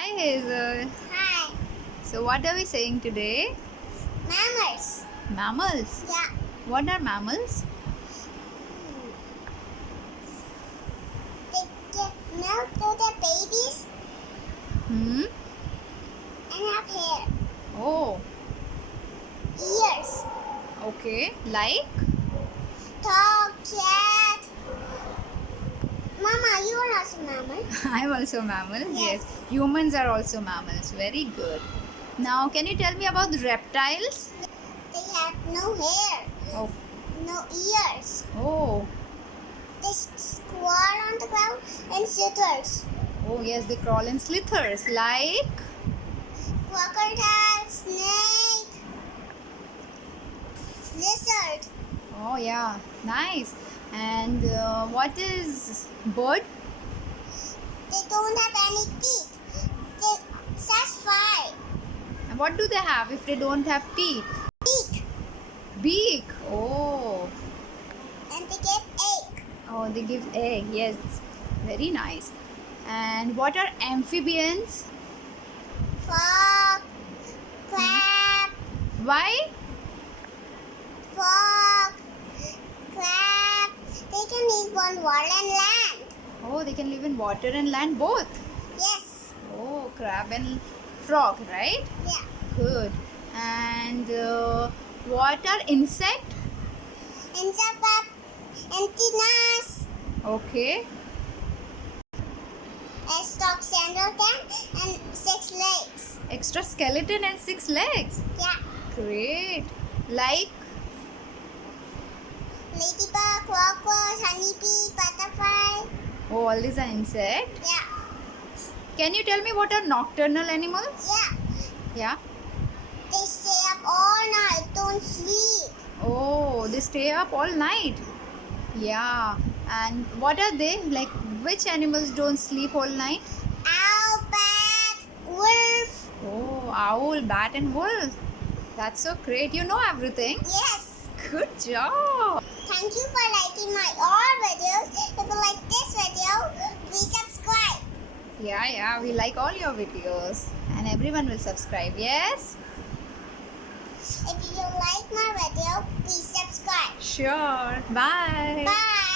Hi Hazel. Hi. So what are we saying today? Mammals. Mammals. Yeah. What are mammals? They give milk to their babies Hmm. and have hair, Oh, ears, okay. Like? dog, cat. Mama, you are also mammal. I'm also mammals. Yes. Yes. Humans are also mammals. Very good. Now, can you tell me about the reptiles? They have no hair, Oh. no ears. Oh. They squat on the ground and slithers. Oh yes, they crawl in slithers. Like? Crocodile, snake, lizard. Oh yeah. Nice. And what is bird? They don't have any teeth. They satisfy. And what do they have if they don't have teeth? Beak. Beak. Oh. And they get egg. Oh, they give egg. Yes, very nice. And what are amphibians? Frog, crab, Why? frog, crab. They can live on water and land. Oh, they can live in water and land both. Yes. Oh, crab and frog, right? Yeah. Good. And what are insect? Insect web, antennas, Okay. skeleton, and 6 legs. Extra skeleton and 6 legs. Yeah. Great. Like? Ladybug, crocus, honeybee, butterfly. Oh, all these are insect. Yeah. Can you tell me what are nocturnal animals? Yeah. Yeah. They stay up all night, don't sleep. Oh, they stay up all night. Yeah. And what are they? Like, which animals don't sleep all night? Owl, bat, wolf. Oh, owl, bat, and wolf. That's so great. You know everything. Yes. Good job. Thank you for liking my all videos. If you like this video, please subscribe. Yeah, we like all your videos. And everyone will subscribe. Yes? If you like my video, please subscribe. Sure. Bye. Bye.